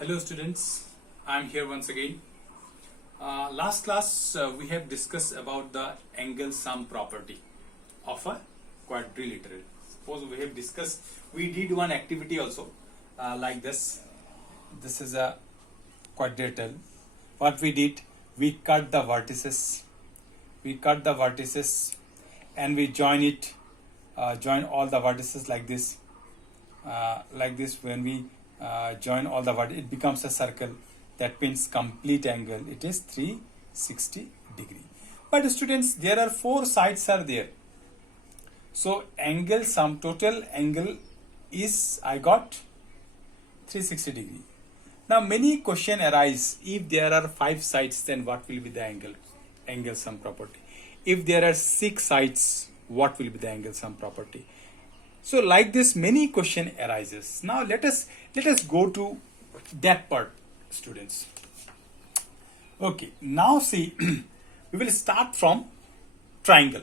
Hello students, I am here once again. Last class we have discussed about the angle sum property of a quadrilateral. Suppose we have discussed, we did one activity also like this. This is a quadrilateral. What we did, we cut the vertices. And we join it, join all the vertices like this. When we join all the vertices, it becomes a circle. That means complete angle, it is 360 degree. But students, there are 4 sides are there. So angle sum, total angle is, I got 360 degree. Now many question arise, if there are 5 sides, then what will be the angle sum property? If there are 6 sides, what will be the angle sum property? So like this, many question arises. Now let us go to that part, students. Okay, now see, we will start from triangle.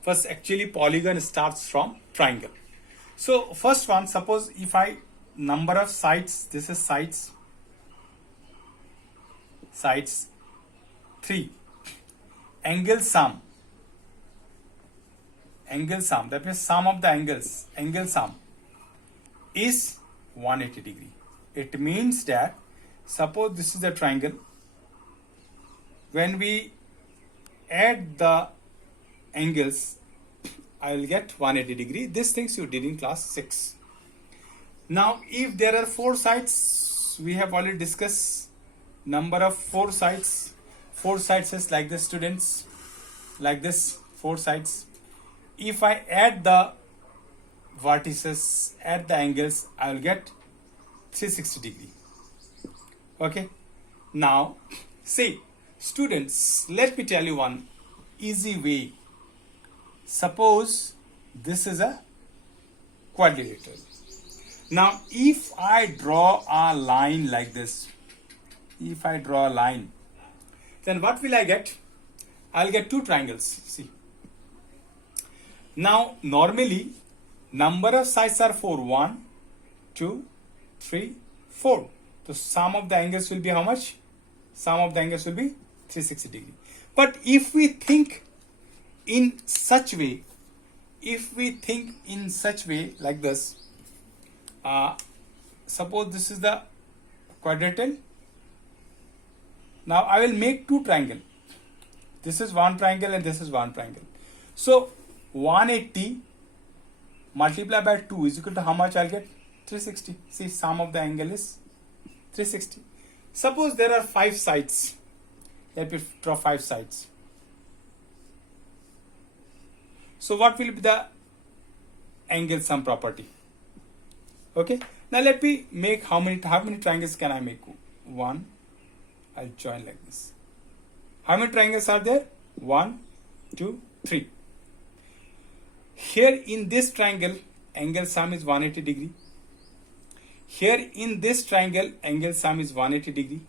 First, actually polygon starts from triangle. So first one, suppose if I number of sides, this is sides 3. Angle sum, that means sum of the angles, angle sum is 180 degree. It means that suppose this is the triangle, when we add the angles, I will get 180 degree. These things you did in class 6. Now if there are 4 sides, we have already discussed number of 4 sides. 4 sides is like this, students, like this, 4 sides. If I add the vertices, add the angles, I will get 360 degree. Okay. Now, see, students, let me tell you one easy way. Suppose this is a quadrilateral. Now, if I draw a line like this, then what will I get? I'll get 2 triangles. See. Now, normally, number of sides are 4. 1, 2, 3, 4. So, sum of the angles will be how much? Sum of the angles will be 360 degree. But if we think in such way, like this, suppose this is the quadrilateral. Now, I will make 2 triangles. This is 1 triangle and this is 1 triangle. So, 180 multiplied by 2 is equal to how much I'll get? 360. See, sum of the angle is 360. Suppose there are 5 sides. Let me draw 5 sides. So what will be the angle sum property? Okay. Now let me make how many triangles can I make? 1. I'll join like this. How many triangles are there? 1, 2, 3. Here in this triangle, angle sum is 180 degree. Here in this triangle, angle sum is 180 degree.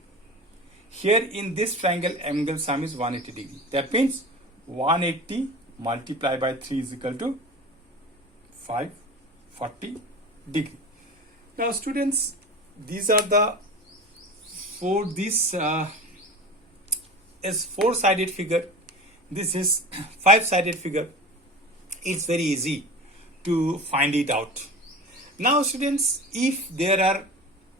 Here in this triangle, angle sum is 180 degree. That means 180 multiplied by 3 is equal to 540 degree. Now students, these are the 4, this is 4-sided figure. This is 5-sided figure. It's very easy to find it out. Now students, if there are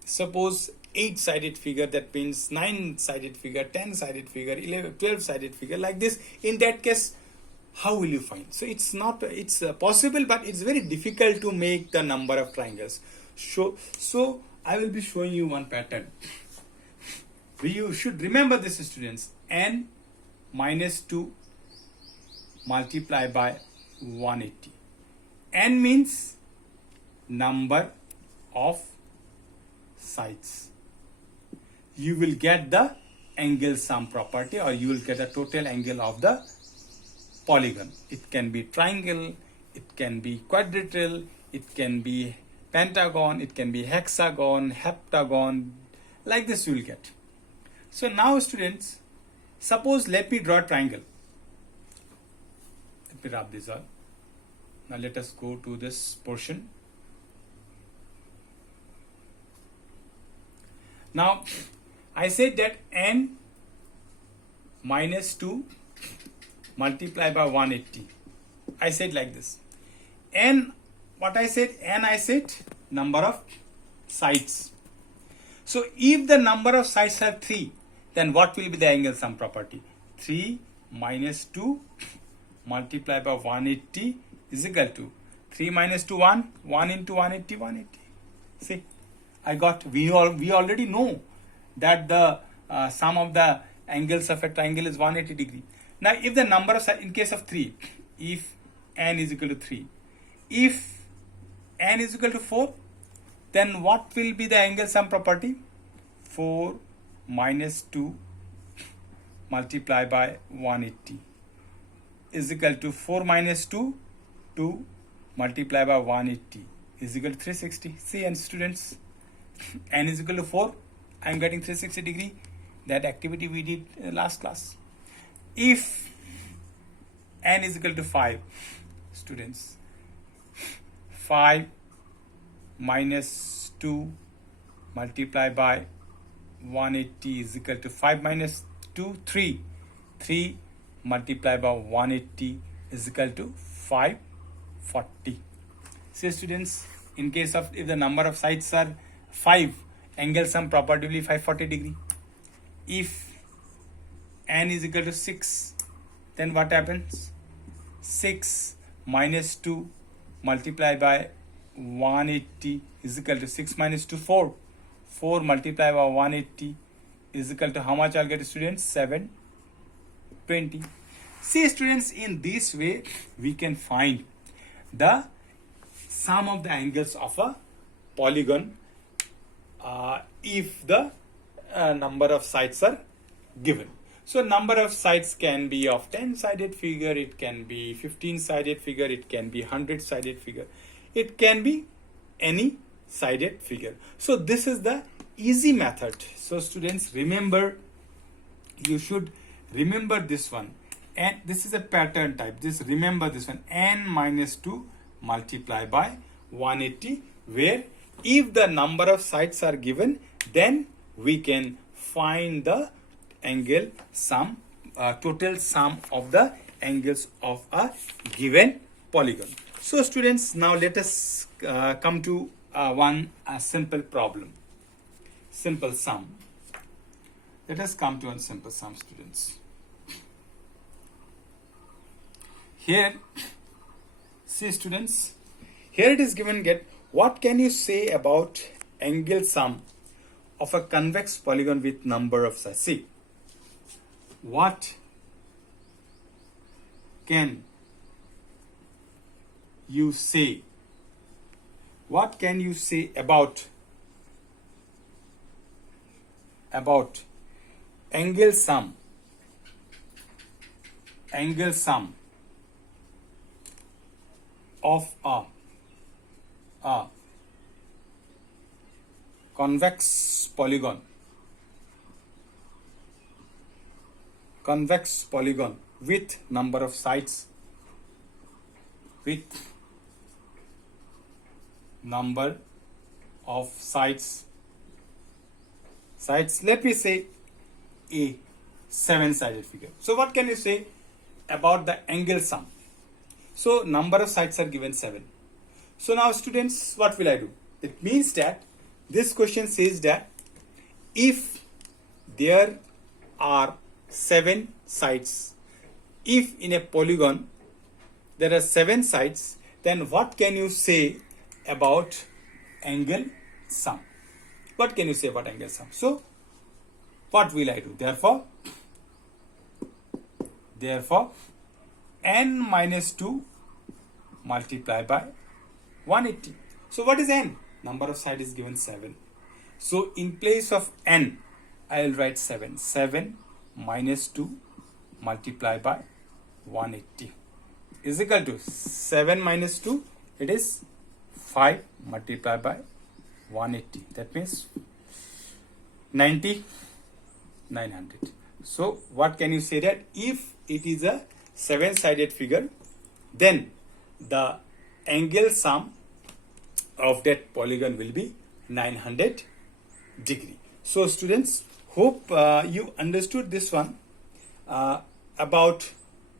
suppose 8-sided figure, that means 9-sided figure, 10-sided figure, 11, 12-sided figure like this, in that case, how will you find? So it's possible, but it's very difficult to make the number of triangles. So I will be showing you one pattern. You should remember this, students. N minus 2 multiplied by 180. N means number of sides. You will get the angle sum property, or you will get the total angle of the polygon. It can be triangle, it can be quadrilateral, it can be pentagon, it can be hexagon, heptagon. Like this you will get. So now students, suppose let me draw a triangle. Let me rub this all. Now let us go to this portion. Now I said that n minus 2 multiplied by 180. I said like this. N, what I said? N, I said number of sides. So if the number of sides are 3, then what will be the angle sum property? 3 minus 2 multiplied by 180 is equal to 3 minus 2, 1, 1 into 180, 180. See, I got, we already know that the sum of the angles of a triangle is 180 degree. Now if the number of sides, in case of 3, if n is equal to 3, if n is equal to 4, then what will be the angle sum property? 4 minus 2 multiplied by 180 is equal to 4 minus 2, 2 multiplied by 180 is equal to 360. See, and students, n is equal to 4, I am getting 360 degree. That activity we did in last class. If n is equal to 5, students, 5 minus 2 multiplied by 180 is equal to 5 minus 2, 3. 3 multiplied by 180 is equal to 540. See, students, in case of, if the number of sides are 5, angle sum property will be 540 degree. If n is equal to 6, then what happens? 6 minus 2 multiplied by 180 is equal to 6 minus 2, 4. 4 multiplied by 180 is equal to how much? I'll get, students? 720. See, students, in this way we can find the sum of the angles of a polygon if the number of sides are given. So number of sides can be of 10-sided figure, it can be 15-sided figure, it can be 100-sided figure, it can be any sided figure. So this is the easy method. So students, remember, you should remember this one, and this is a pattern type. Just remember this one, n minus 2 multiplied by 180, where if the number of sides are given, then we can find the angle sum, total sum of the angles of a given polygon. So students, now let us come to one simple problem, simple sum. Let us come to one simple sum, students. Here, see, students, here it is given, get what can you say about angle sum of a convex polygon with number of sides? See, what can you say? What can you say about angle sum of a convex polygon with number of sides, let me say a 7-sided figure. So what can you say about the angle sum? So number of sides are given 7. So now students, what will I do? It means that this question says that if there are 7 sides, if in a polygon there are 7 sides, then what can you say about angle sum? What can you say about angle sum? So what will I do? Therefore n minus 2 multiplied by 180. So what is n? Number of sides is given 7. So in place of n, I will write 7. 7 minus 2 multiplied by 180 is equal to 7 minus 2, it is 5 multiplied by 180. That means 90, 900. So what can you say that if it is a 7-sided figure, then the angle sum of that polygon will be 900 degree. So students, hope you understood this one about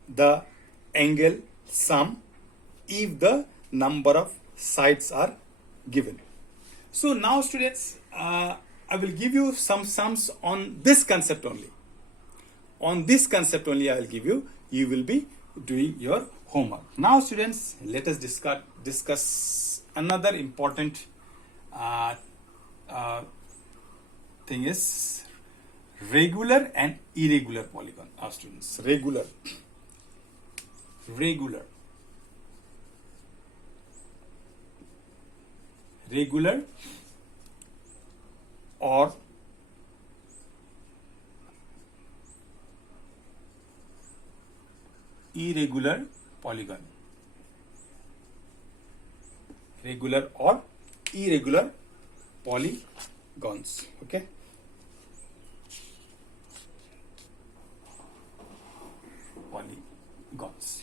the angle sum if the number of sides are given. So now students, I will give you some sums on this concept only. On this concept only I will give you. You will be doing your homework. Now students, let us discuss another important thing is regular and irregular polygon. Our students, regular or irregular polygon. Regular or irregular polygons. Okay. Polygons.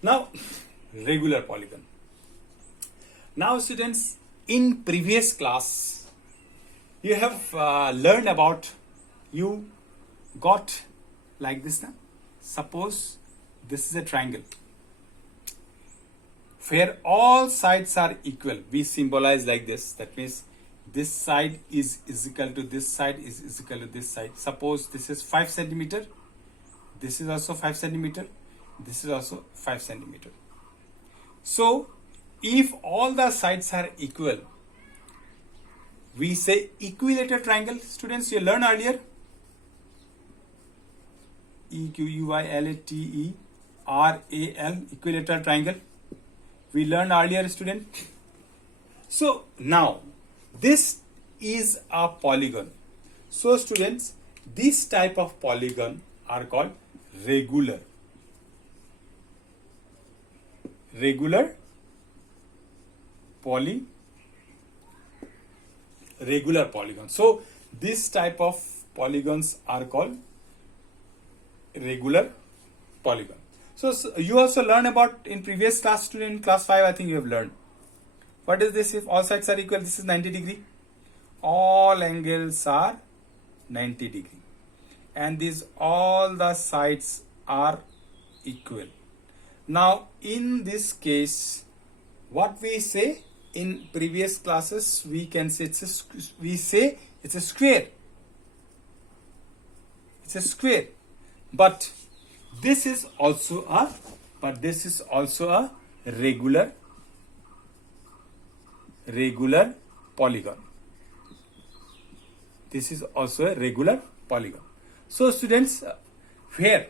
Now, regular polygon. Now, students, in previous class, you have learned about, you got like this now. Suppose this is a triangle where all sides are equal. We symbolize like this. That means this side is equal to this side is equal to this side. Suppose this is 5 centimeter. This is also 5 centimeter. This is also 5 centimeter. So if all the sides are equal, we say equilateral triangle. Students, you learned earlier. EQUILATERAL, equilateral triangle. We learned earlier, student. So now this is a polygon. So students, this type of polygon are called regular polygon. So this type of polygons are called regular polygon. So you also learn about in previous class, student, in class 5, I think you have learned. What is this? If all sides are equal, this is 90 degree. All angles are 90 degree. And these all the sides are equal. Now in this case, what we say in previous classes, we can say it's a square. It's a square. But this is also a regular polygon. This is also a regular polygon. So students, where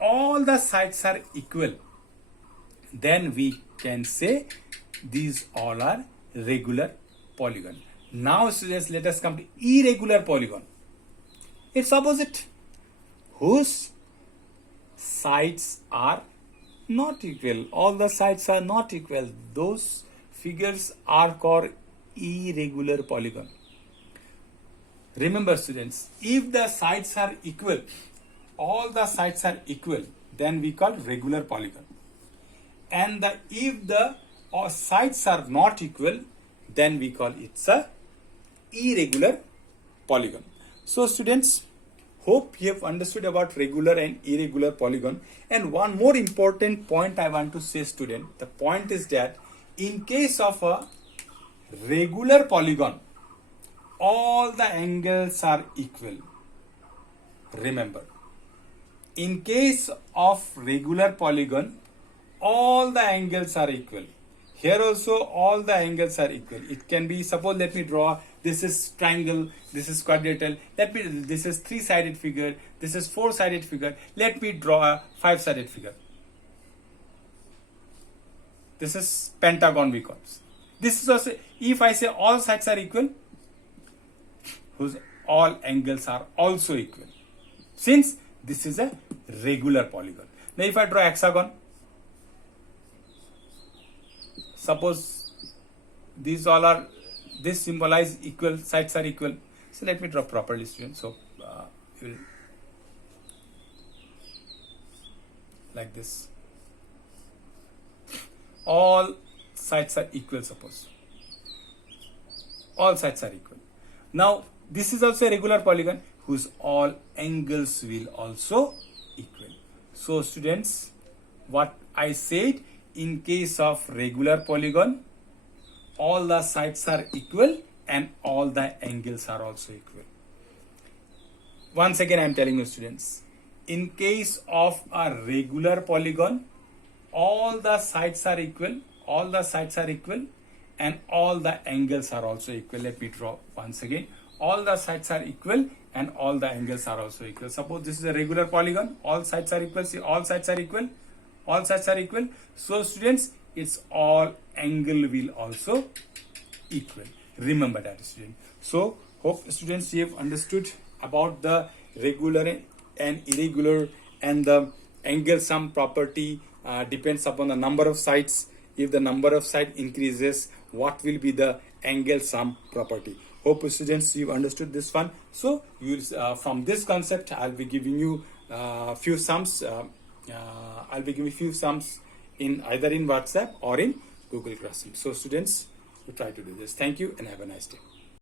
all the sides are equal, then we can say these all are regular polygon. Now students, let us come to irregular polygon. It's opposite, whose sides are not equal. All the sides are not equal. Those figures are called irregular polygon. Remember students, if the sides are equal, all the sides are equal, then we call regular polygon. And if the sides are not equal, then we call it's a irregular polygon. So students, hope you have understood about regular and irregular polygon. And one more important point I want to say, student. The point is that in case of a regular polygon, all the angles are equal. Remember, in case of regular polygon, all the angles are equal. Here also all the angles are equal. It can be, suppose let me draw, this is triangle, this is quadrilateral, this is 3-sided figure, this is 4-sided figure, let me draw a 5-sided figure. This is pentagon we call. This is also, if I say all sides are equal, whose all angles are also equal, since this is a regular polygon. Now if I draw hexagon, suppose these all are, this symbolize equal, sides are equal. So let me draw properly, students. So you will like this. All sides are equal, suppose. All sides are equal. Now this is also a regular polygon whose all angles will also equal. So students, what I said, in case of regular polygon, all the sides are equal and all the angles are also equal. Once again I am telling you students, in case of a regular polygon, all the sides are equal, and all the angles are also equal. Let me draw once again. All the sides are equal and all the angles are also equal. Suppose this is a regular polygon, all sides are equal. See, all sides are equal, all sides are equal. So students, its all angle will also equal. Remember that, student. So hope students you have understood about the regular and irregular, and the angle sum property depends upon the number of sides. If the number of sides increases, what will be the angle sum property? Hope students you've understood this one. So you from this concept I'll be giving you few sums. I'll be giving you few sums in either in WhatsApp or in Google Classroom. So students, you try to do this. Thank you and have a nice day.